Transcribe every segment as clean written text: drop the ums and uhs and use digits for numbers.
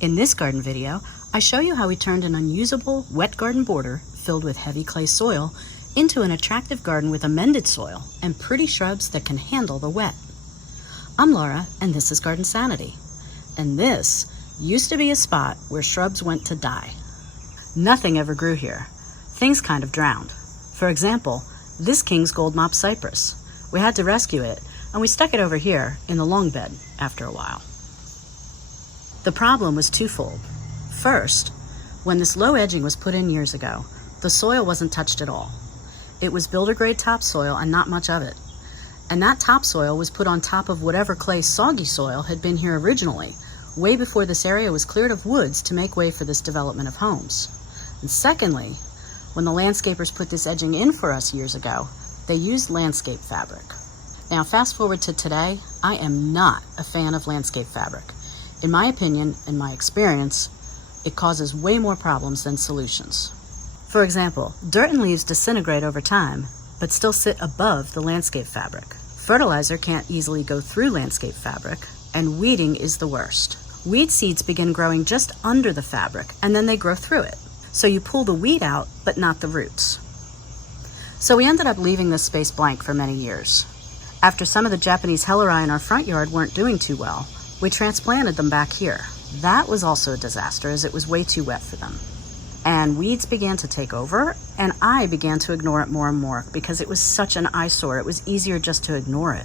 In this garden video, I show you how we turned an unusable wet garden border filled with heavy clay soil into an attractive garden with amended soil and pretty shrubs that can handle the wet. I'm Laura, and this is Garden Sanity. And this used to be a spot where shrubs went to die. Nothing ever grew here. Things kind of drowned. For example, this King's Gold Mop Cypress. We had to rescue it, and we stuck it over here in the long bed after a while. The problem was twofold. First, when this low edging was put in years ago, the soil wasn't touched at all. It was builder-grade topsoil and not much of it. And that topsoil was put on top of whatever clay soggy soil had been here originally, way before this area was cleared of woods to make way for this development of homes. And secondly, when the landscapers put this edging in for us years ago, they used landscape fabric. Now fast forward to today, I am not a fan of landscape fabric. In my opinion, and my experience, it causes way more problems than solutions. For example, dirt and leaves disintegrate over time, but still sit above the landscape fabric. Fertilizer can't easily go through landscape fabric, and weeding is the worst. Weed seeds begin growing just under the fabric, and then they grow through it. So you pull the weed out, but not the roots. So we ended up leaving this space blank for many years. After some of the Japanese hellerii in our front yard weren't doing too well, we transplanted them back here. That was also a disaster, as it was way too wet for them. And weeds began to take over, and I began to ignore it more and more because it was such an eyesore. It was easier just to ignore it.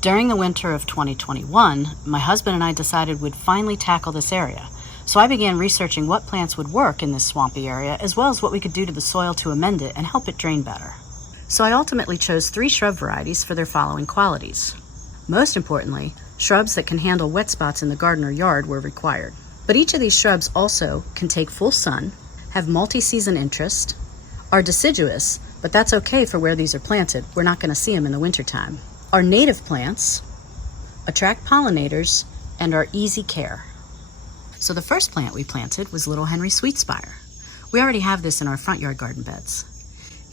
During the winter of 2021, my husband and I decided we'd finally tackle this area. So I began researching what plants would work in this swampy area, as well as what we could do to the soil to amend it and help it drain better. So I ultimately chose 3 shrub varieties for their following qualities. Most importantly, shrubs that can handle wet spots in the garden or yard were required. But each of these shrubs also can take full sun, have multi-season interest, are deciduous, but that's okay for where these are planted. We're not going to see them in the wintertime. Are native plants, attract pollinators, and are easy care. So the first plant we planted was little Henry Sweetspire. We already have this in our front yard garden beds.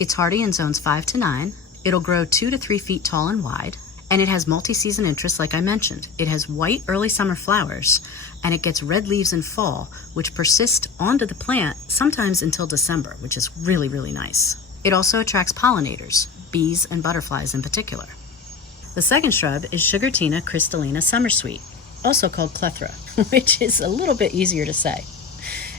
It's hardy in zones 5 to 9. It'll grow 2 to 3 feet tall and wide. And it has multi-season interest like I mentioned. It has white early summer flowers, and it gets red leaves in fall, which persist onto the plant sometimes until December, which is really, really nice. It also attracts pollinators, bees and butterflies in particular. The second shrub is Sugartina Crystalina Summersweet, also called Clethra, which is a little bit easier to say.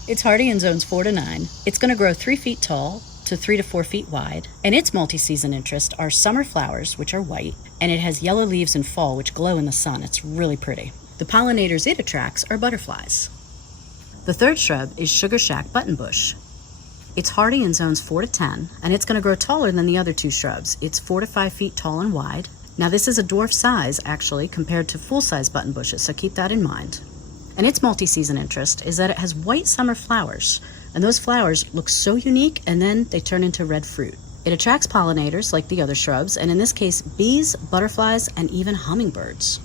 It's hardy in zones 4 to 9. It's going to grow 3 feet tall to 3 to 4 feet wide, and its multi-season interest are summer flowers, which are white, and it has yellow leaves in fall, which glow in the sun. It's really pretty. The pollinators it attracts are butterflies. The third shrub is Sugar Shack Buttonbush. It's hardy in zones 4 to 10, and it's going to grow taller than the other 2 shrubs. It's 4 to 5 feet tall and wide. Now this is a dwarf size, actually, compared to full-size buttonbushes, so keep that in mind. And its multi-season interest is that it has white summer flowers, and those flowers look so unique, and then they turn into red fruit. It attracts pollinators like the other shrubs, and in this case, bees, butterflies, and even hummingbirds.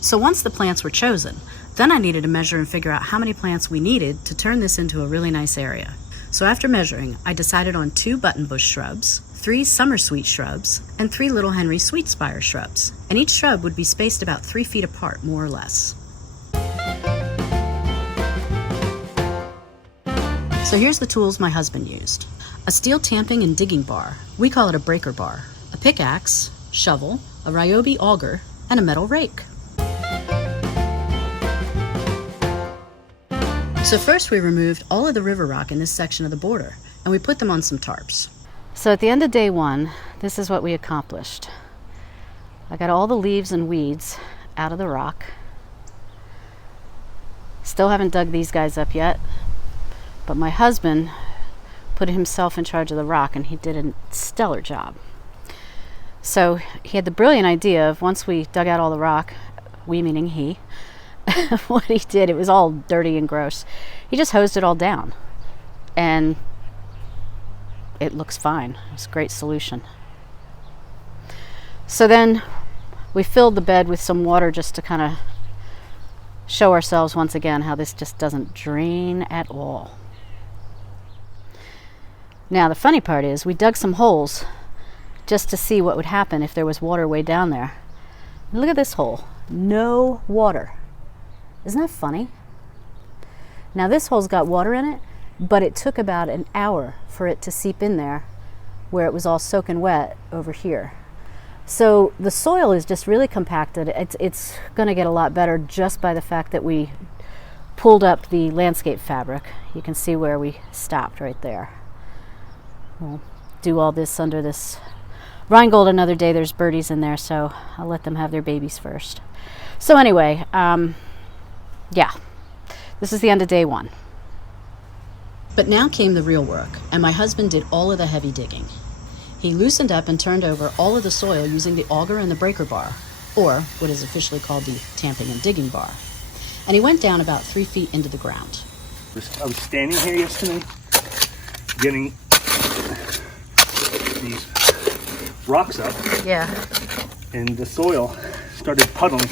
So once the plants were chosen, then I needed to measure and figure out how many plants we needed to turn this into a really nice area. So after measuring, I decided on 2 buttonbush shrubs, 3 summersweet shrubs, and 3 little Henry Sweetspire shrubs. And each shrub would be spaced about 3 feet apart, more or less. So here's the tools my husband used. A steel tamping and digging bar, we call it a breaker bar, a pickaxe, shovel, a Ryobi auger, and a metal rake. So first we removed all of the river rock in this section of the border, and we put them on some tarps. So at the end of day 1, this is what we accomplished. I got all the leaves and weeds out of the rock. Still haven't dug these guys up yet. But my husband put himself in charge of the rock, and he did a stellar job. So he had the brilliant idea of, once we dug out all the rock, we meaning he, what he did, it was all dirty and gross. He just hosed it all down, and it looks fine. It's a great solution. So then we filled the bed with some water just to kind of show ourselves once again how this just doesn't drain at all. Now the funny part is we dug some holes just to see what would happen if there was water way down there. Look at this hole. No water. Isn't that funny? Now this hole's got water in it, but it took about an hour for it to seep in there where it was all soaking wet over here. So the soil is just really compacted. It's going to get a lot better just by the fact that we pulled up the landscape fabric. You can see where we stopped right there. We'll do all this under this Rheingold another day. There's birdies in there, so I'll let them have their babies first. So anyway, yeah, this is the end of day one. But now came the real work, and my husband did all of the heavy digging. He loosened up and turned over all of the soil using the auger and the breaker bar, or what is officially called the tamping and digging bar. And he went down about 3 feet into the ground. I was standing here yesterday, getting these rocks up. Yeah. And the soil started puddling.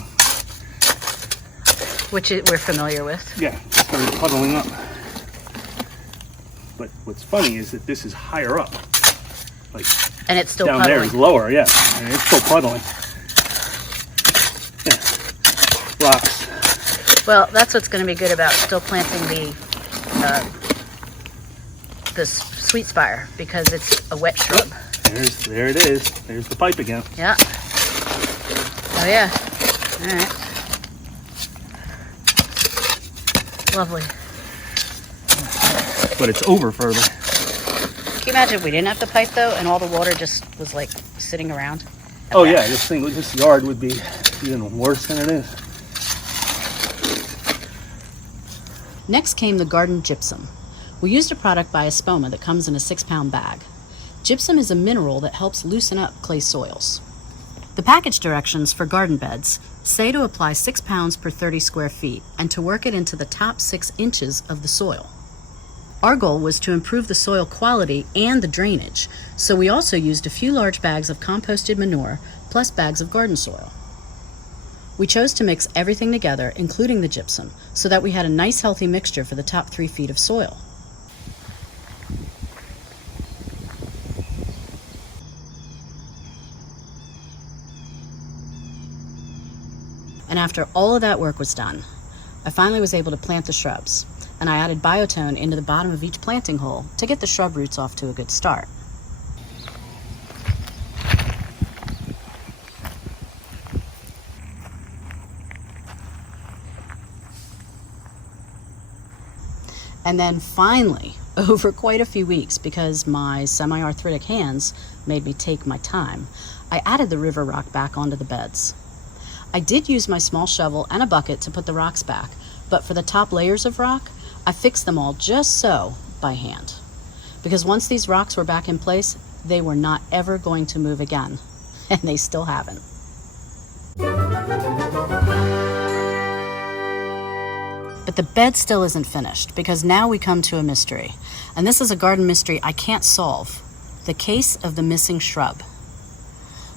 Which we're familiar with. Yeah, it started puddling up. But what's funny is that this is higher up. Like, and it's still down puddling. there is lower, yeah. And it's still puddling. Yeah. Rocks. Well, that's what's going to be good about still planting the Sweetspire, because it's a wet shrub. There it is. There's the pipe again. Yeah. Oh yeah. All right. Lovely. But it's over further. Can you imagine if we didn't have the pipe though, and all the water just was like sitting around? Oh yeah, this yard would be even worse than it is. Next came the garden gypsum. We used a product by Espoma that comes in a 6-pound bag. Gypsum is a mineral that helps loosen up clay soils. The package directions for garden beds say to apply 6 pounds per 30 square feet and to work it into the top 6 inches of the soil. Our goal was to improve the soil quality and the drainage, so we also used a few large bags of composted manure plus bags of garden soil. We chose to mix everything together, including the gypsum, so that we had a nice healthy mixture for the top 3 feet of soil. And after all of that work was done, I finally was able to plant the shrubs, and I added biotone into the bottom of each planting hole to get the shrub roots off to a good start. And then finally, over quite a few weeks, because my semi-arthritic hands made me take my time, I added the river rock back onto the beds. I did use my small shovel and a bucket to put the rocks back, but for the top layers of rock, I fixed them all just so by hand. Because once these rocks were back in place, they were not ever going to move again, and they still haven't. But the bed still isn't finished, because now we come to a mystery, and this is a garden mystery I can't solve: the case of the missing shrub.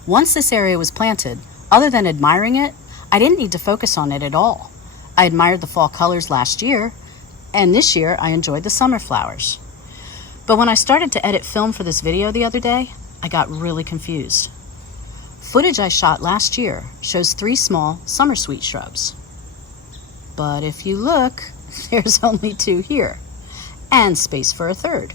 Once this area was planted, other than admiring it, I didn't need to focus on it at all. I admired the fall colors last year, and this year I enjoyed the summer flowers. But when I started to edit film for this video the other day, I got really confused. Footage I shot last year shows 3 small Summersweet shrubs. But if you look, there's only 2 here, and space for a 3rd.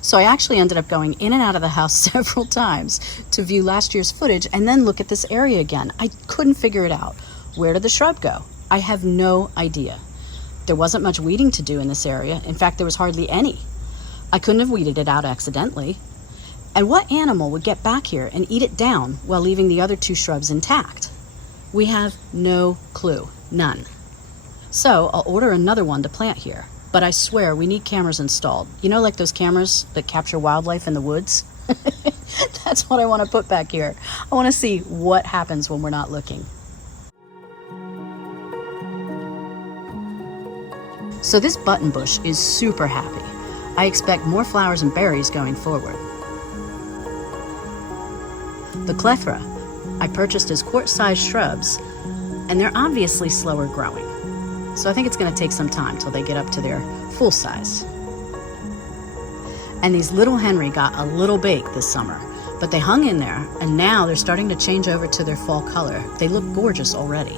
So I actually ended up going in and out of the house several times to view last year's footage and then look at this area again. I couldn't figure it out. Where did the shrub go? I have no idea. There wasn't much weeding to do in this area. In fact, there was hardly any. I couldn't have weeded it out accidentally. And what animal would get back here and eat it down while leaving the other 2 shrubs intact? We have no clue. None. So I'll order another one to plant here. But I swear we need cameras installed. You know, like those cameras that capture wildlife in the woods? That's what I want to put back here. I want to see what happens when we're not looking. So this buttonbush is super happy. I expect more flowers and berries going forward. The Clethra I purchased as quart-sized shrubs, and they're obviously slower growing. So I think it's going to take some time till they get up to their full size. And these little Henry got a little bake this summer, but they hung in there, and now they're starting to change over to their fall color. They look gorgeous already.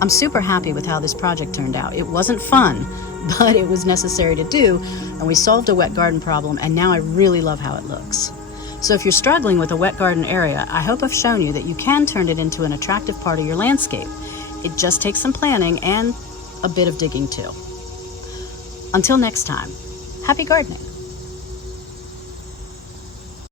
I'm super happy with how this project turned out. It wasn't fun, but it was necessary to do, and we solved a wet garden problem, and now I really love how it looks. So if you're struggling with a wet garden area, I hope I've shown you that you can turn it into an attractive part of your landscape. It just takes some planning and a bit of digging too. Until next time, happy gardening.